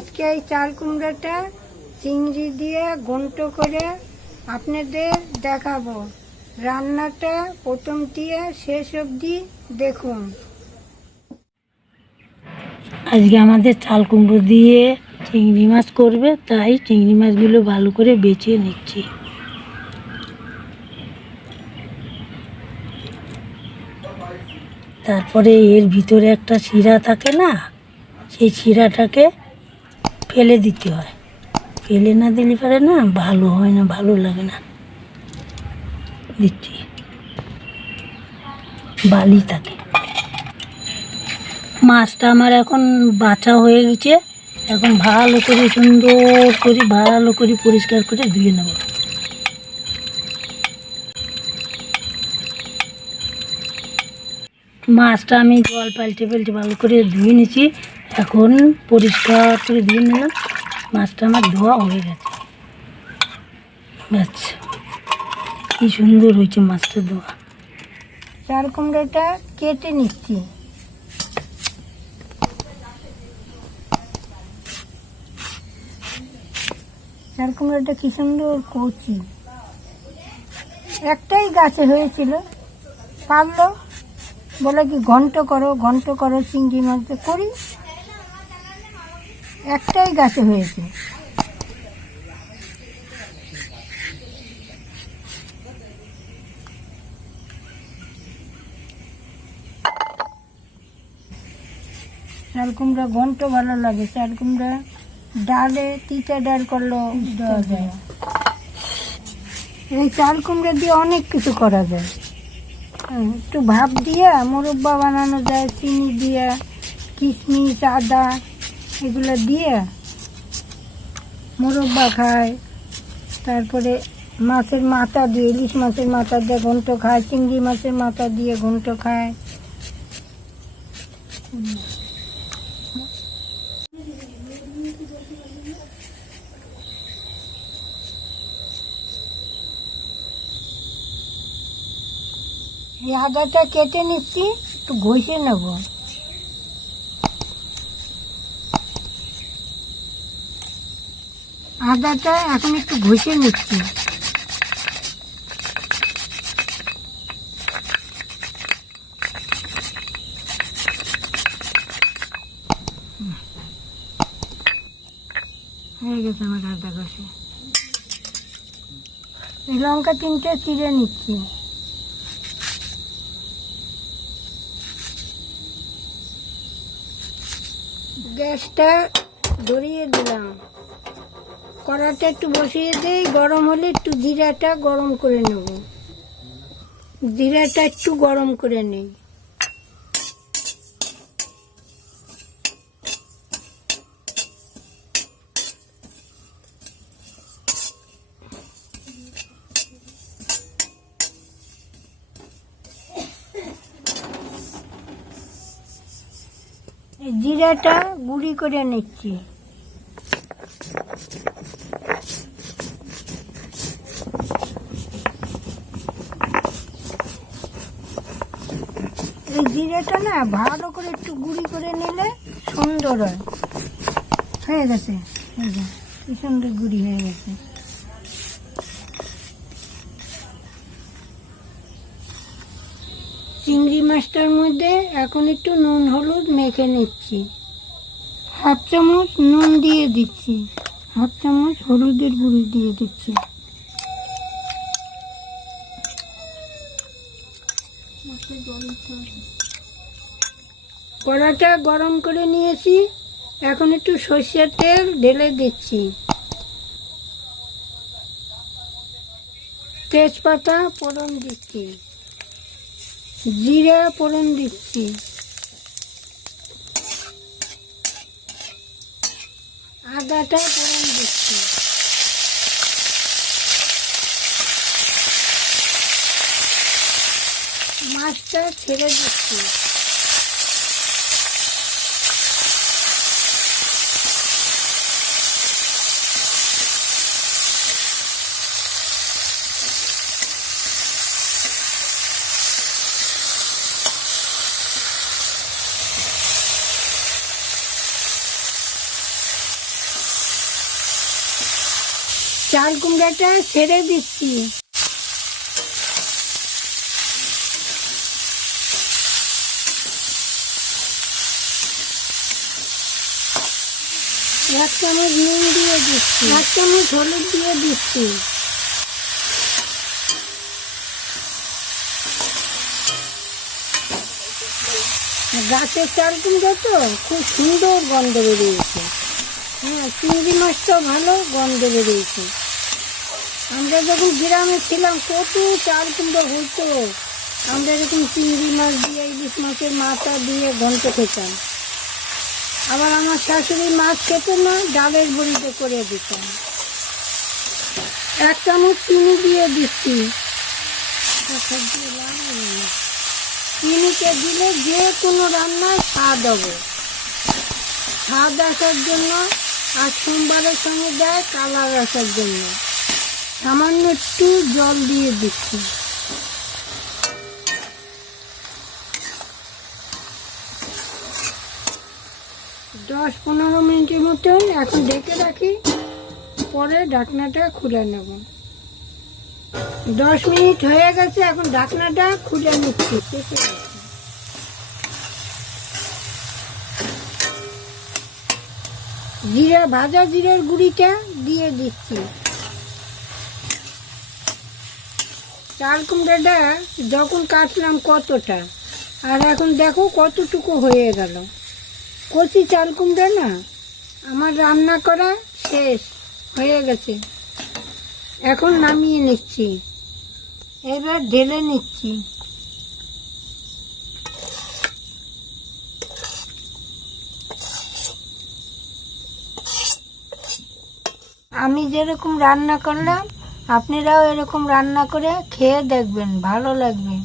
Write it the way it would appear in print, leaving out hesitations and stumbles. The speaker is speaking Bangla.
আজকে এই চাল কুমড়োটা চিংড়ি দিয়ে ঘন্ট করে আপনাদের দেখাবো। রান্নাটা প্রথম দিয়ে শেষ অবধি দেখুন। আজকে আমাদের চাল কুমড়ো দিয়ে চিংড়ি মাছ করবে, তাই চিংড়ি মাছগুলো ভালো করে বেছে নিচ্ছি। তারপরে এর ভিতরে একটা শিরা থাকে না, সেই শিরাটাকে ফেলে দিতে হয়। ফেলে না দিলে পারে না ভালো হয় না, ভালো লাগে না। দিচ্ছি, বালি থাকে। মাছটা আমার এখন বাছা হয়ে গেছে। এখন ভালো করে সুন্দর করে ভালো করে পরিষ্কার করে ধুয়ে নেব। মাছটা আমি জল পাল্টে পাল্টে ভালো করে ধুয়ে নিয়েছি। এখন পরিষ্কার করে ধুয়ে নিলাম। মাছটা আমার ধোয়া হয়ে গেছে। আচ্ছা, কি সুন্দর হয়েছে মাছটা ধোয়া। চাল কুমড়োটা কেটে নিচ্ছি। চাল কুমড়োটা কি সুন্দর কচি, একটাই গাছে হয়েছিল, পারলো বলে কি ঘন্ট করো চিংড়ি মাছ করি, একটাই গাছে হয়েছে। চাল কুমড়া ঘন্ট ভালো লাগে। চাল কুমড়া ডালে তিতা ডাল করলেও দেওয়া যায়। এই চাল কুমড়া দিয়ে অনেক কিছু করা যায়। একটু ভাপ দিয়ে মোরব্বা বানানো যায়, চিনি দিয়ে, কিশমিশ, আদা এগুলো দিয়ে মোরব্বা খায়। তারপরে মাছের মাথা দিয়ে, ইলিশ মাছের মাথা দিয়ে ঘন্ট খায়, চিংড়ি মাছের মাথা দিয়ে ঘন্ট খায়। এই আদাটা কেটে নিচ্ছি, একটু ঘষে নেব। আদাটা এখন একটু ঘষে নিচ্ছি। হয়ে গেছে আমার আদা ঘষে। এই লঙ্কা 3টে চিড়ে নিচ্ছি। গ্যাসটা ধরিয়ে দিলাম, কড়াটা একটু বসিয়ে দিই। গরম হলে একটু জিরাটা গরম করে নেব। জিরাটা একটু গরম করে নিই। জিরাটা গুঁড়ি করে নিচ্ছি। এই জিরাটা না ভালো করে একটু গুঁড়ি করে নিলে সুন্দর হয়। হয়ে গেছে, কি সুন্দর গুঁড়ি হয়ে গেছে। চিংড়ি মাছটার মধ্যে এখন একটু নুন হলুদ মেখে নিচ্ছি। 1/2 চামচ নুন দিয়ে দিচ্ছি, 1/2 চামচ হলুদের গুঁড়ি দিয়ে দিচ্ছি। কড়াটা গরম করে নিয়েছি, এখন একটু সরষের তেল ঢেলে দিচ্ছি। তেজপাতা ফোড়ন দিচ্ছি, জিরা ফোড়ন দিচ্ছি, আদাটা ফোড়ন দিচ্ছি। মাছটা ছেড়ে দিচ্ছি। চাল কুমড়াটা ছেড়ে দিচ্ছি। এক চামচ নুন দিয়ে দিচ্ছি, এক চামচ হলুদ দিয়ে দিচ্ছি। গাছের চাল কুমড়া তো খুব সুন্দর গন্ধ বেরিয়েছে। হ্যাঁ, চিংড়ি মাছটাও ভালো গন্ধ বেরিয়েছে। আমরা যখন গ্রামে ছিলাম কত চাল কুমড়ো হতো, আমরা এরকম চিংড়ি মাছ দিয়ে ইলিশ মাছের মাথা দিয়ে ঘন্ট খেতাম। আবার আমার শাশুড়ি মাছ খেত না, ডালের বড়িতে করে দিতাম। এক চামচ চিনি দিয়ে দিচ্ছি। চিনিটা দিলে যে কোনো রান্নায় স্বাদ হবে। স্বাদ আসার জন্য আর সোমবারের সঙ্গে দেয় কালার আসার জন্য সামান্য একটু জল দিয়ে দিচ্ছি। দশ 15 মিনিটের মতন এখন ঢেকে রাখি, পরে ঢাকনাটা খুলে নেব। 10 মিনিট হয়ে গেছে, এখন ঢাকনাটা খুলে নিচ্ছি। জিরা, ভাজা জিরার গুঁড়িটা দিয়ে দিচ্ছি। চাল কুমড়াটা যখন কাটলাম কতটা, আর এখন দেখো কতটুকু হয়ে গেল। কচি চাল কুমড়া না, আমার রান্না করা শেষ হয়ে গেছে। এখন নামিয়ে নিচ্ছি, এবার ঢেলে নিচ্ছি। আমি যেরকম রান্না করলাম আপনারাও এরকম রান্না করে খেয়ে দেখবেন, ভালো লাগবে।